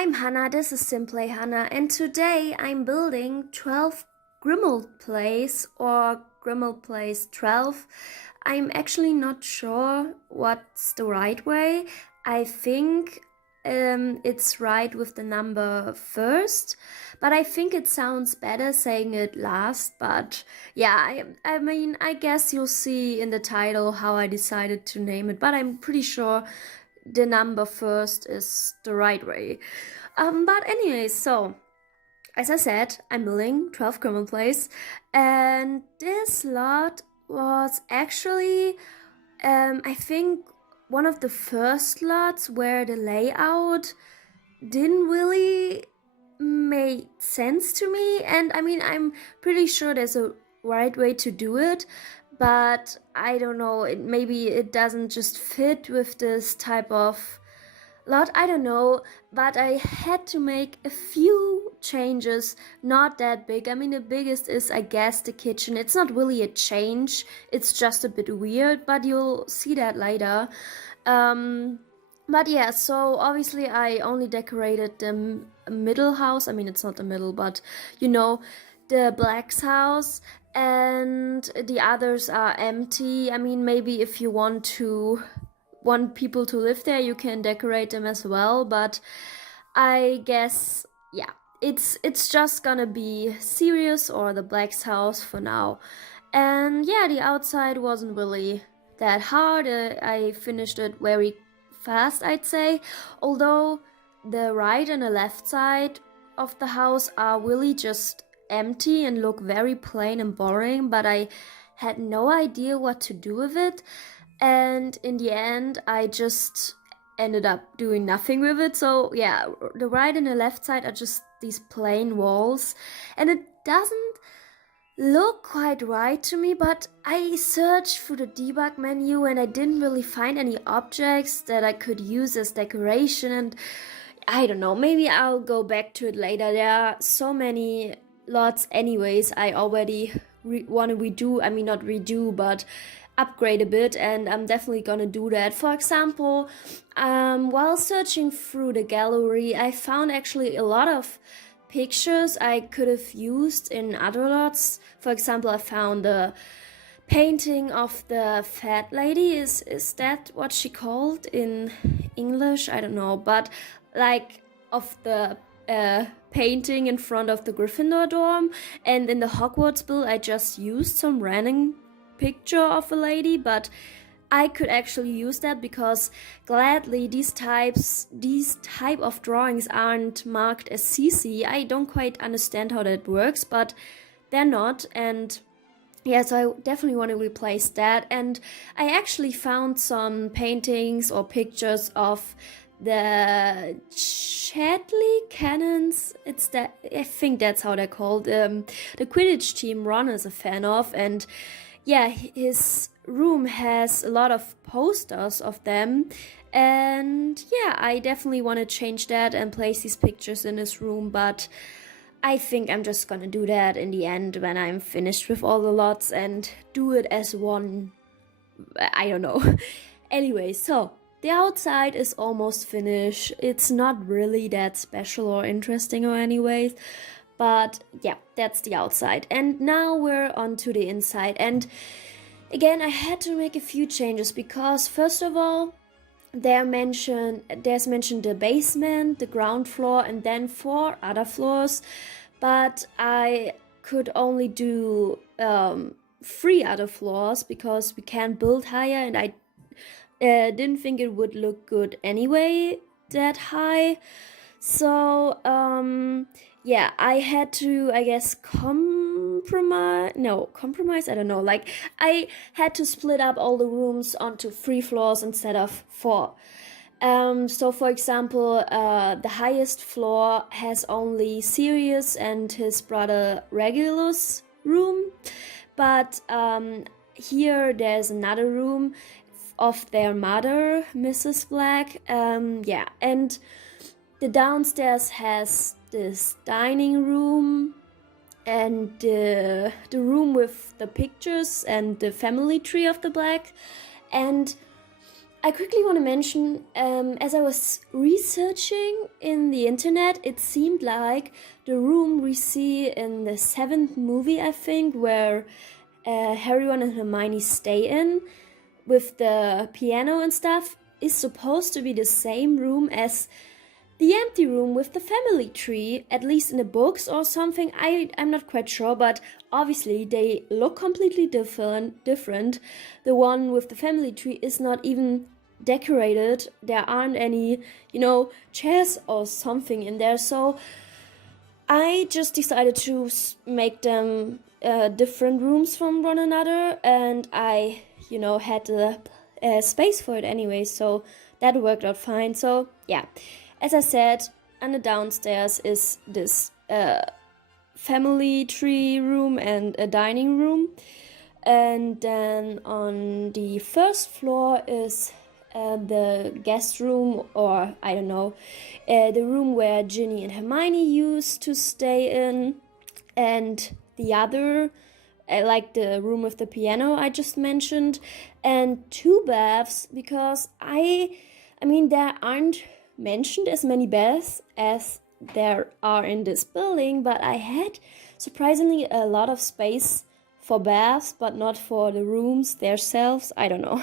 I'm Hannah, this is Simply Hannah, and today I'm building 12 Grimmauld Place or Grimmauld Place 12. I'm actually not sure what's the right way. I think it's right with the number first, but I think it sounds better saying it last. But yeah, I mean, I guess you'll see in the title how I decided to name it, but I'm pretty sure the number first is the right way. But anyways, so as I said, I'm building 12 Grimmauld Place, and this lot was actually, I think, one of the first lots where the layout didn't really make sense to me. And I mean, I'm pretty sure there's a right way to do it, but I don't know, maybe it doesn't just fit with this type of lot, I don't know, but I had to make a few changes, not that big. I mean, the biggest is, I guess, the kitchen. It's not really a change, it's just a bit weird, but you'll see that later. But yeah, so obviously I only decorated the middle house. I mean, it's not the middle, but you know, the Black's house, and the others are empty. I mean, maybe if you want people to live there, you can decorate them as well, but I guess, yeah, it's just gonna be Sirius or the Black's house for now. And yeah, the outside wasn't really that hard. I finished it very fast, I'd say, although the right and the left side of the house are really just empty and look very plain and boring, but I had no idea what to do with it. And in the end, I just ended up doing nothing with it. So yeah, the right and the left side are just these plain walls, and it doesn't look quite right to me, but I searched through the debug menu and I didn't really find any objects that I could use as decoration, and I don't know, maybe I'll go back to it later. There are so many lots anyways I already want to redo. I mean, not redo, but upgrade a bit, and I'm definitely gonna do that. For example, while searching through the gallery, I found actually a lot of pictures I could have used in other lots. For example, I found the painting of the fat lady. Is that what she called in English? I don't know, but like of the painting in front of the Gryffindor dorm. And in the Hogwarts build, I just used some random picture of a lady, but I could actually use that because gladly these type of drawings aren't marked as CC. I don't quite understand how that works, but they're not. And yeah, so I definitely want to replace that. And I actually found some paintings or pictures of the Chadley Cannons. It's that, I think that's how they're called. The Quidditch team Ron is a fan of, and yeah, his room has a lot of posters of them, and yeah, I definitely want to change that and place these pictures in his room, but I think I'm just gonna do that in the end when I'm finished with all the lots and do it as one. I don't know. Anyway, so the outside is almost finished. It's not really that special or interesting or anyways, but yeah, that's the outside. And now we're on to the inside. And again, I had to make a few changes because first of all, there's mentioned the basement, the ground floor, and then 4 other floors. But I could only do 3 other floors because we can't build higher, and I didn't think it would look good anyway that high. So yeah, I had to, I guess, compromise, I don't know, like I had to split up all the rooms onto 3 floors instead of 4. So for example, the highest floor has only Sirius and his brother Regulus room, but here there's another room of their mother, Mrs. Black. Yeah, and the downstairs has this dining room and the room with the pictures and the family tree of the Black. And I quickly want to mention, as I was researching in the internet, it seemed like the room we see in the 7th movie, I think, where Harry, Ron, and Hermione stay in with the piano and stuff, is supposed to be the same room as the empty room with the family tree, at least in the books or something. I'm not quite sure, but obviously they look completely different. The one with the family tree is not even decorated. There aren't any, chairs or something in there. So I just decided to make them different rooms from one another, and I, had the space for it anyway, so that worked out fine. So yeah, as I said, on the downstairs is this family tree room and a dining room, and then on the first floor is the guest room, or I don't know, the room where Ginny and Hermione used to stay in, and the other, like the room with the piano I just mentioned, and 2 baths, because I mean, there aren't mentioned as many baths as there are in this building, but I had surprisingly a lot of space for baths, but not for the rooms themselves. I don't know.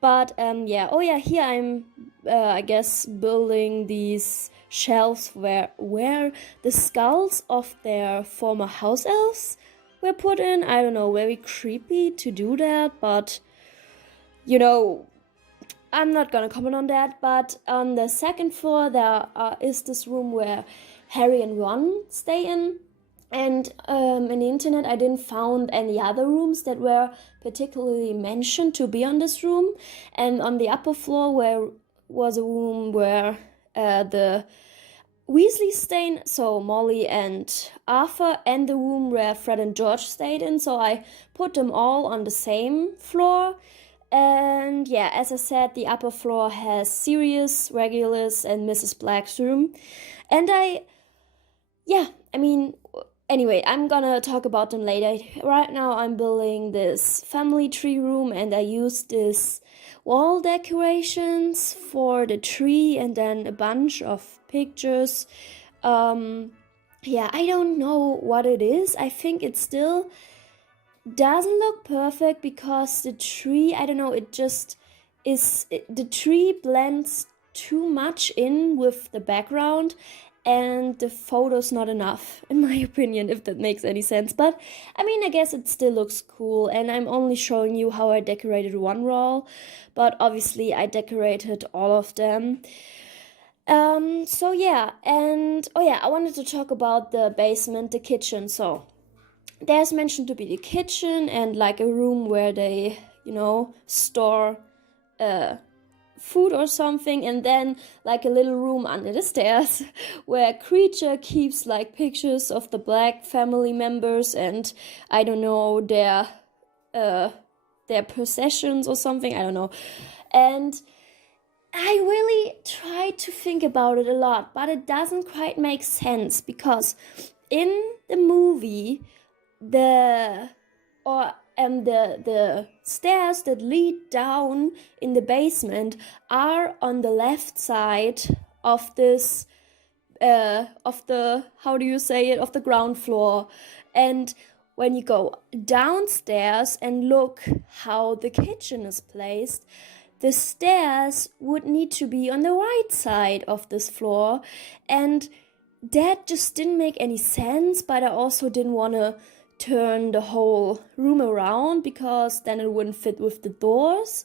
But yeah, oh yeah, here I'm, I guess, building these shelves where the skulls of their former house elves were put in. I don't know, very creepy to do that, but I'm not gonna comment on that. But on the second floor there is this room where Harry and Ron stay in. And in the internet, I didn't found any other rooms that were particularly mentioned to be on this room. And on the upper floor, where was a room where the Weasley stayed in, so Molly and Arthur, and the room where Fred and George stayed in. So I put them all on the same floor. And yeah, as I said, the upper floor has Sirius, Regulus, and Mrs. Black's room. And anyway, I'm gonna talk about them later. Right now I'm building this family tree room, and I used this wall decorations for the tree and then a bunch of pictures. I don't know what it is. I think it still doesn't look perfect because the tree, I don't know, it just the tree blends too much in with the background, and the photo's not enough, in my opinion, if that makes any sense. But I mean, I guess it still looks cool, and I'm only showing you how I decorated one wall, but obviously I decorated all of them. So yeah, and oh yeah, I wanted to talk about the basement, the kitchen. So there's mentioned to be the kitchen and like a room where they, store food or something, and then like a little room under the stairs where Creature keeps like pictures of the Black family members and I don't know, their possessions or something, I don't know. And I really tried to think about it a lot, but it doesn't quite make sense, because in the movie the stairs that lead down in the basement are on the left side of this of the, how do you say it, of the ground floor. And when you go downstairs and look how the kitchen is placed, the stairs would need to be on the right side of this floor, and that just didn't make any sense. But I also didn't want to turn the whole room around because then it wouldn't fit with the doors.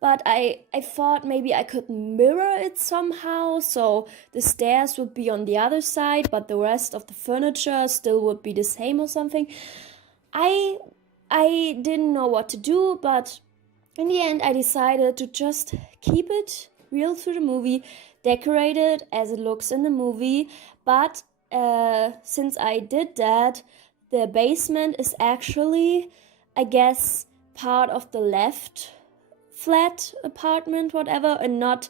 But I thought maybe I could mirror it somehow, so the stairs would be on the other side, but the rest of the furniture still would be the same or something. I didn't know what to do, but in the end I decided to just keep it real to the movie, decorate it as it looks in the movie. But since I did that, the basement is actually, I guess, part of the left flat apartment, whatever, and not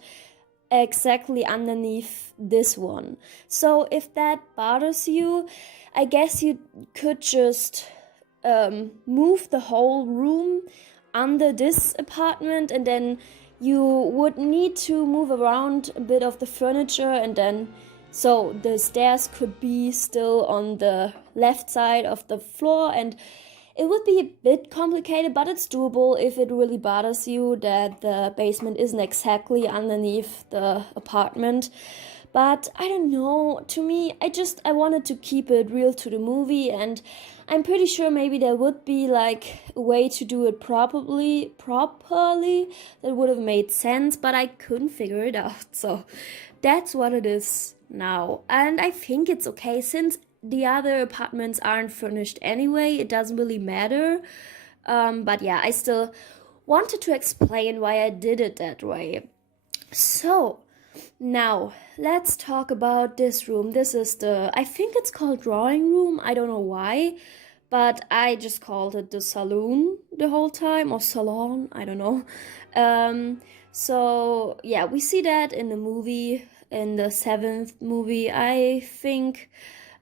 exactly underneath this one. So if that bothers you, I guess you could just move the whole room under this apartment, and then you would need to move around a bit of the furniture, and then so the stairs could be still on the left side of the floor, and it would be a bit complicated, but it's doable if it really bothers you that the basement isn't exactly underneath the apartment. But I don't know, to me, I wanted to keep it real to the movie, and I'm pretty sure maybe there would be like a way to do it properly that would have made sense, but I couldn't figure it out. So that's what it is now. And I think it's okay since the other apartments aren't furnished anyway, it doesn't really matter. But yeah, I still wanted to explain why I did it that way. So now let's talk about this room. This is I think it's called drawing room. I don't know why, but I just called it the saloon the whole time, or salon, I don't know. So yeah, we see that in the movie, in the 7th movie, I think,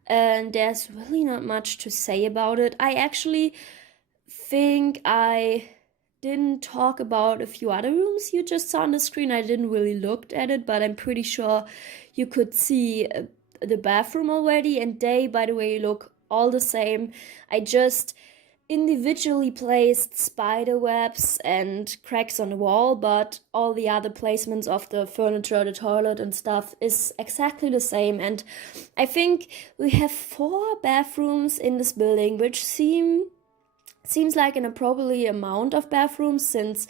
and there's really not much to say about it. I actually think I didn't talk about a few other rooms you just saw on the screen. I didn't really look at it, but I'm pretty sure you could see the bathroom already, and they, by the way, look all the same. I just individually placed spider webs and cracks on the wall, but all the other placements of the furniture, the toilet and stuff is exactly the same. And I think we have 4 bathrooms in this building, which seems like an appropriate amount of bathrooms since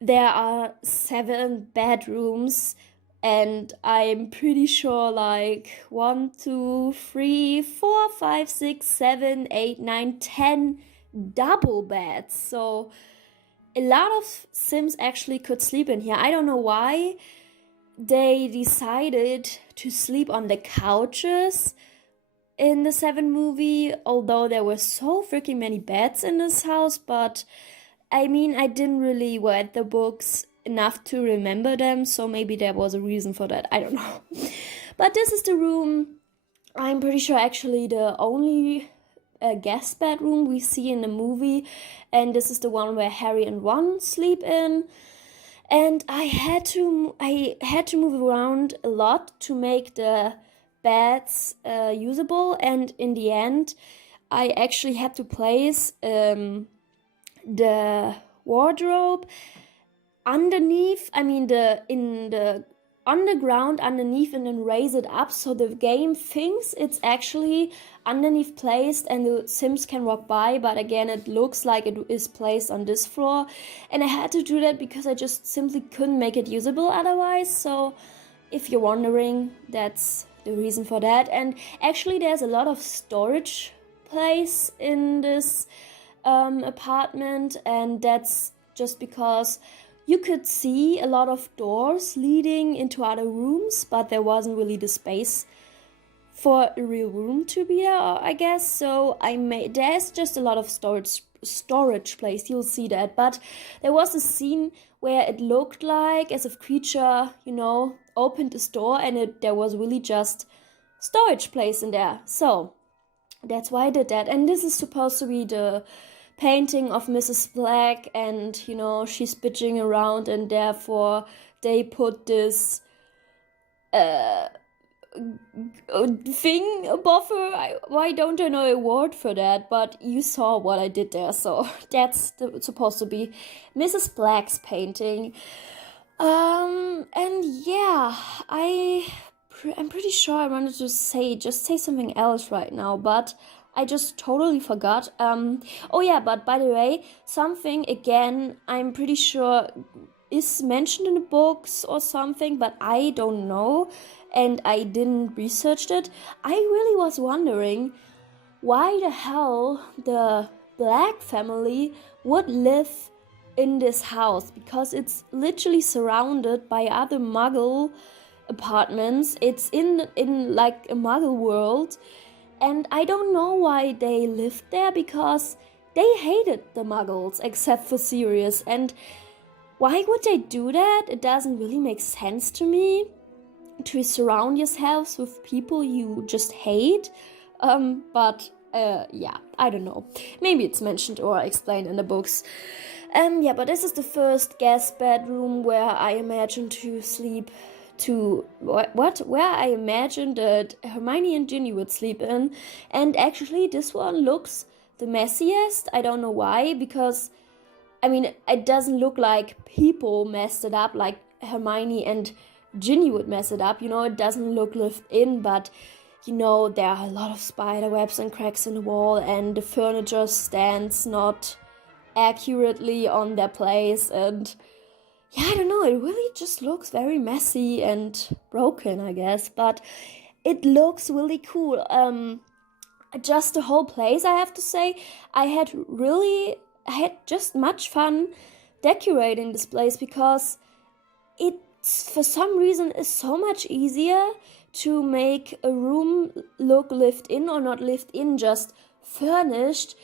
there are 7 bedrooms, and I'm pretty sure like 1, 2, 3, 4, 5, 6, 7, 8, 9, 10 double beds. So a lot of Sims actually could sleep in here. I don't know why they decided to sleep on the couches in the 7 movie, although there were so freaking many beds in this house. But I mean, I didn't really read the books enough to remember them, so maybe there was a reason for that. I don't know. But this is the room, I'm pretty sure actually the only guest bedroom we see in the movie, and this is the one where Harry and Ron sleep in. And I had to move around a lot to make the beds usable, and in the end I actually had to place the wardrobe underneath, in the underground underneath, and then raise it up so the game thinks it's actually underneath placed and the Sims can walk by, but again it looks like it is placed on this floor, and I had to do that because I just simply couldn't make it usable otherwise. So if you're wondering, that's the reason for that. And actually there's a lot of storage place in this apartment, and that's just because you could see a lot of doors leading into other rooms, but there wasn't really the space for a real room to be there, I guess. So there's just a lot of storage place, you'll see that. But there was a scene where it looked like as if creature, opened this door, and there was really just storage place in there. So that's why I did that. And this is supposed to be the painting of Mrs. Black, and she's bitching around, and therefore they put this thing above her. Why don't I know a word for that? But you saw what I did there, so that's supposed to be Mrs. Black's painting. And yeah, I'm pretty sure I wanted to say something else right now, but I just totally forgot. Oh yeah, but by the way, something again, I'm pretty sure is mentioned in the books or something, but I don't know, and I didn't research it. I really was wondering why the hell the Black family would live in this house, because it's literally surrounded by other Muggle apartments. It's in like a Muggle world. And I don't know why they lived there, because they hated the Muggles, except for Sirius. And why would they do that? It doesn't really make sense to me, to surround yourselves with people you just hate. But yeah, I don't know. Maybe it's mentioned or explained in the books. Yeah, but this is the first guest bedroom where I imagine to sleep where I imagined that Hermione and Ginny would sleep in. And actually this one looks the messiest. I don't know why, because I mean, it doesn't look like people messed it up like Hermione and Ginny would mess it up. You know, it doesn't look lived in, but you know, there are a lot of spider webs and cracks in the wall, and the furniture stands not accurately on their place, and yeah, I don't know, it really just looks very messy and broken, I guess, but it looks really cool. Just the whole place, I have to say, I had just much fun decorating this place, because it's for some reason is so much easier to make a room look lived in, or not lived in, just furnished,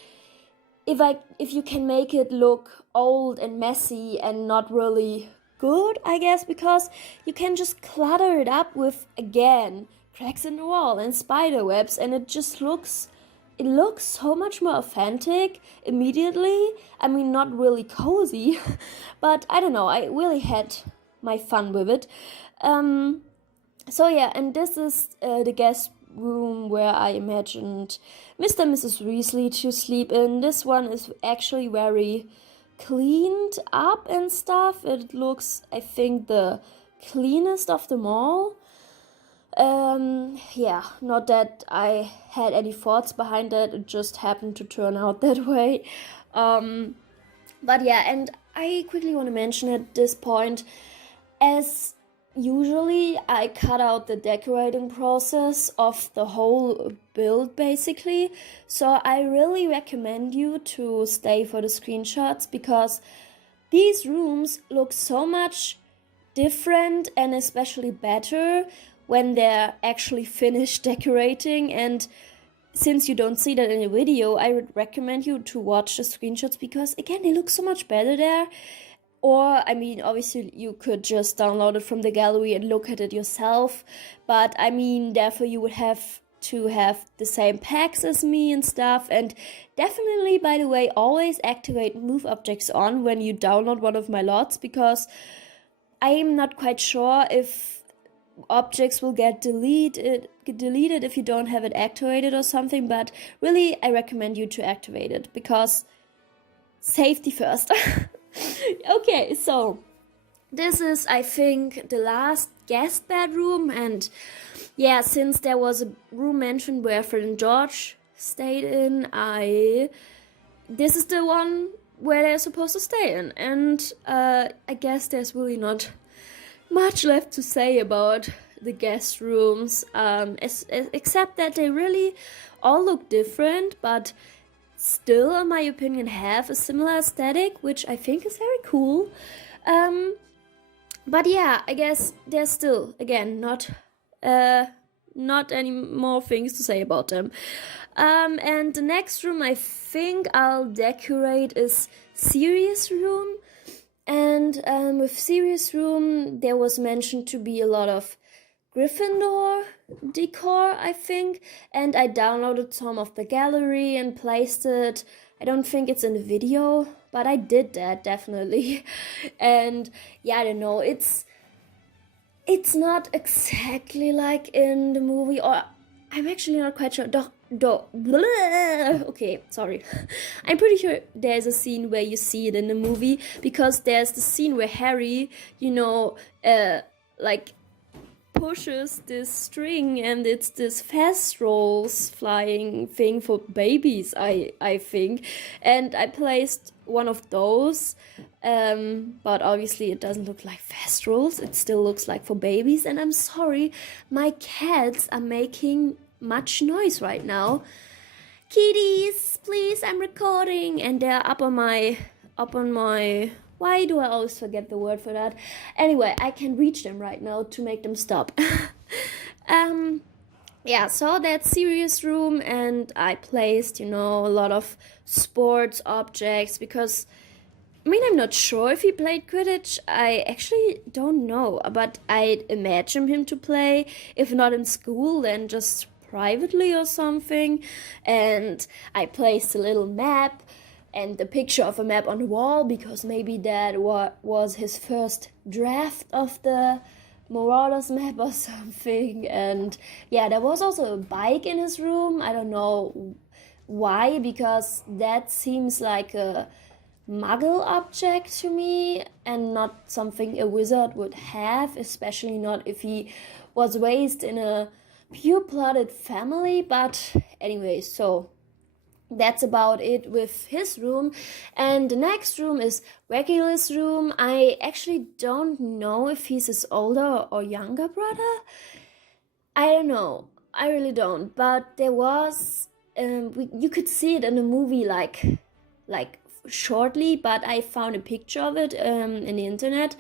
if you can make it look old and messy and not really good, I guess, because you can just clutter it up with, again, cracks in the wall and spider webs, and it looks so much more authentic immediately. I mean, not really cozy, but I don't know, I really had my fun with it. So yeah, and this is the guest room where I imagined Mr. and Mrs. Weasley to sleep in. This one is actually very cleaned up and stuff. It looks, I think, the cleanest of them all. Yeah, not that I had any thoughts behind it, it just happened to turn out that way. But yeah, and I quickly want to mention at this point, as usually I cut out the decorating process of the whole build basically, so I really recommend you to stay for the screenshots, because these rooms look so much different and especially better when they're actually finished decorating. And since you don't see that in the video, I would recommend you to watch the screenshots, because again, they look so much better there. Or, I mean, obviously you could just download it from the gallery and look at it yourself, but I mean, therefore you would have to have the same packs as me and stuff. And definitely, by the way, always activate move objects on when you download one of my lots, because I'm not quite sure if objects will get deleted if you don't have it activated or something, but really I recommend you to activate it, because safety first. Okay, so this is, I think, the last guest bedroom, and yeah, since there was a room mentioned where Fred and George stayed in, this is the one where they're supposed to stay in, and I guess there's really not much left to say about the guest rooms, except that they really all look different, but still, in my opinion, have a similar aesthetic, which I think is very cool. But yeah, I guess there's still, again, not any more things to say about them. And the next room I think I'll decorate is Sirius room. And with Sirius room, there was mentioned to be a lot of Gryffindor decor, I think, and I downloaded some of the gallery and placed it. I don't think it's in the video, but I did that definitely. And yeah, I don't know, it's not exactly like in the movie, or I'm actually not quite sure. Okay, sorry. I'm pretty sure there's a scene where you see it in the movie, because there's the scene where Harry, you know, like pushes this string, and it's this fast rolls flying thing for babies, I think, and I placed one of those, but obviously it doesn't look like fast rolls, it still looks like for babies. And I'm sorry, my cats are making much noise right now. Kitties, please, I'm recording, and they're up on my why do I always forget the word for that? Anyway, I can reach them right now to make them stop. Yeah, so that's Sirius room, and I placed, you know, a lot of sports objects, because I mean, I'm not sure if he played Quidditch. I actually don't know, but I'd imagine him to play, if not in school, then just privately or something. And I placed a little map and the picture of a map on the wall, because maybe that was his first draft of the Marauders map or something. And yeah, there was also a bike in his room. I don't know why, because that seems like a muggle object to me and not something a wizard would have, especially not if he was raised in a pure-blooded family. But anyway, so that's about it with his room. And the next room is Regulus' room. I actually don't know if he's his older or younger brother. I don't know. I really don't. But there was you could see it in the movie like shortly, but I found a picture of it in the internet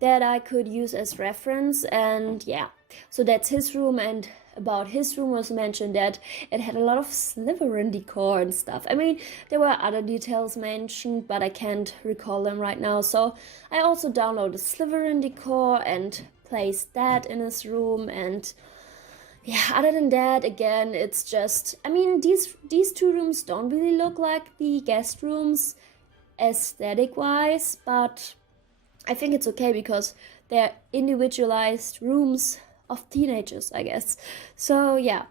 that I could use as reference. And yeah, so that's his room. And about his room was mentioned that it had a lot of Slytherin decor and stuff. I mean, there were other details mentioned, but I can't recall them right now. So I also downloaded Slytherin decor and placed that in his room. And yeah, other than that, again, it's just, I mean, these two rooms don't really look like the guest rooms aesthetic wise, but I think it's okay because they're individualized rooms of teenagers, I guess. So yeah,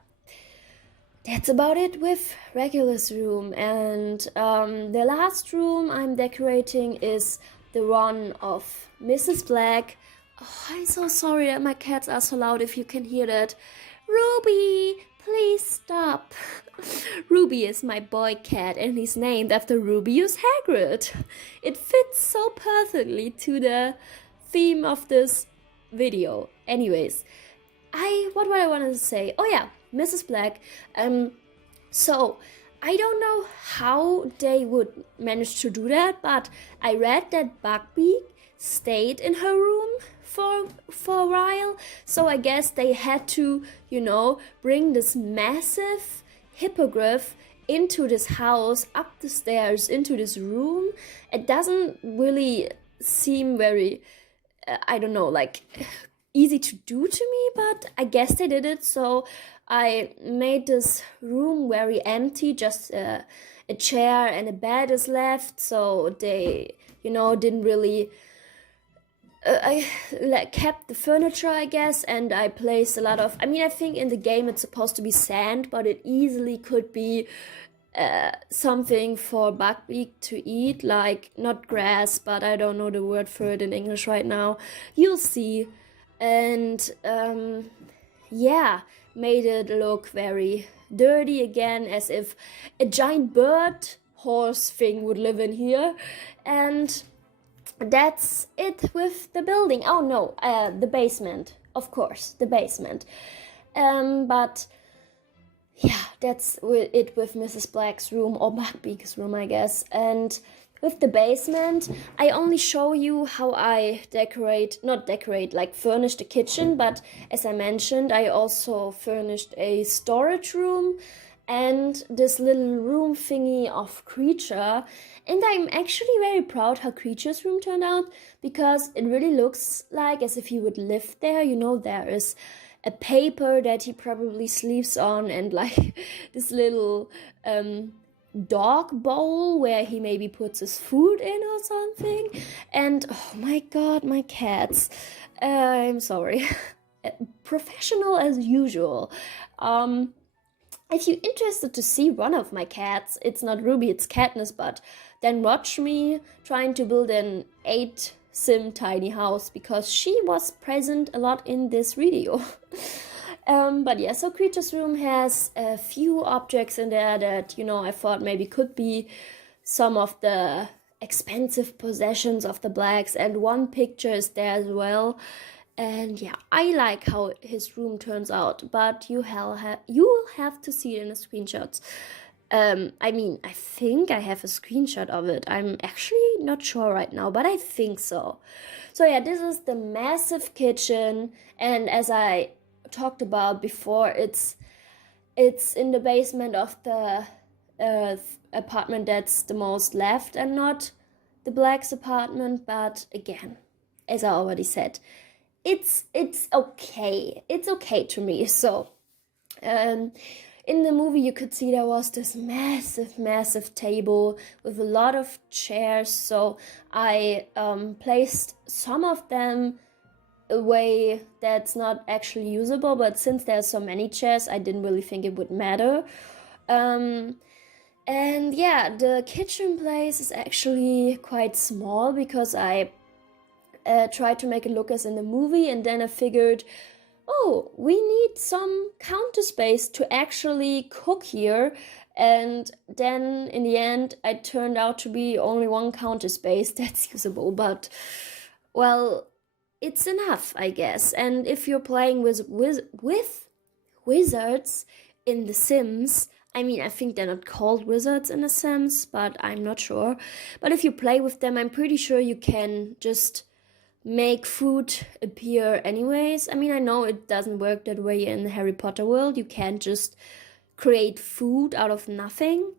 that's about it with Regulus' room. And the last room I'm decorating is the one of Mrs. Black. Oh, I'm so sorry that my cats are so loud if you can hear that. Ruby, please stop. Ruby is my boy cat and he's named after Rubius Hagrid. It fits so perfectly to the theme of this video. Anyways, what I wanted to say? Oh yeah, Mrs. Black. So I don't know how they would manage to do that, but I read that Buckbeak stayed in her room for a while. So I guess they had to, bring this massive hippogriff into this house, up the stairs, into this room. It doesn't really seem very, I don't know, like easy to do to me, but I guess they did it. So I made this room very empty, just a chair and a bed is left. So they, didn't really I kept the furniture, I guess, and I placed a lot of, I think in the game it's supposed to be sand, but it easily could be something for Buckbeak to eat, like not grass, but I don't know the word for it in English right now. You'll see. And yeah, made it look very dirty again, as if a giant bird horse thing would live in here. And that's it with the building. Oh no, the basement, of course, the basement. But yeah, that's it with Mrs. Black's room, or Buckbeak's room, I guess. And with the basement, I only show you how I furnish the kitchen, but as I mentioned, I also furnished a storage room and this little room thingy of Creature. And I'm actually very proud how Creature's room turned out, because it really looks like as if he would live there. There is a paper that he probably sleeps on, and like this little dog bowl where he maybe puts his food in or something. And oh my god, my cats. I'm sorry. Professional as usual. If you're interested to see one of my cats, it's not Ruby, it's Katniss, but then watch me trying to build an 8-sim tiny house, because she was present a lot in this video. But yeah, so Creature's room has a few objects in there that, I thought maybe could be some of the expensive possessions of the Blacks, and one picture is there as well. And yeah, I like how his room turns out, but you will have to see it in the screenshots. I think I have a screenshot of it. I'm actually not sure right now, but I think so. So yeah, this is the massive kitchen, and as I talked about before, it's in the basement of the apartment that's the most left, and not the Black's apartment. But again, as I already said, it's okay. It's okay to me. So in the movie you could see there was this massive table with a lot of chairs, so I placed some of them a way that's not actually usable, but since there's so many chairs, I didn't really think it would matter. And yeah, the kitchen place is actually quite small because I tried to make it look as in the movie, and then I figured, oh, we need some counter space to actually cook here. And then in the end, it turned out to be only one counter space that's usable, but well, it's enough, I guess. And if you're playing with wizards in The Sims, I mean, I think they're not called wizards in The Sims, but I'm not sure. But if you play with them, I'm pretty sure you can just make food appear anyways. I mean, I know it doesn't work that way in the Harry Potter world. You can't just create food out of nothing.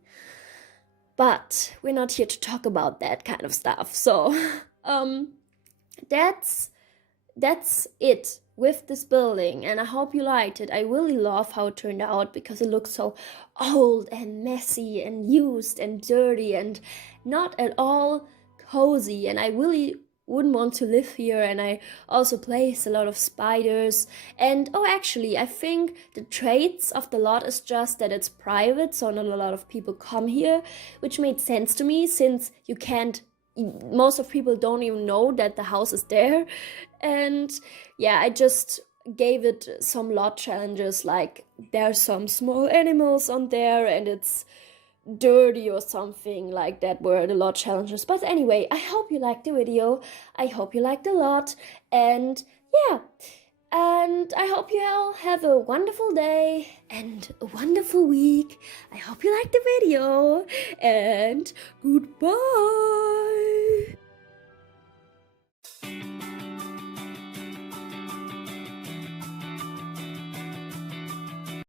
But we're not here to talk about that kind of stuff. So, that's it with this building, and I hope you liked it. I really love how it turned out because it looks so old and messy and used and dirty and not at all cozy, and I really wouldn't want to live here. And I also place a lot of spiders, and oh, actually I think the traits of the lot is just that it's private, so not a lot of people come here, which made sense to me since most of people don't even know that the house is there. And yeah, I just gave it some lot challenges, like there's some small animals on there and it's dirty or something like that were the lot challenges. But anyway, I hope you liked the video. I hope you liked the lot, and yeah, and I hope you all have a wonderful day and a wonderful week. I hope you liked the video, and goodbye.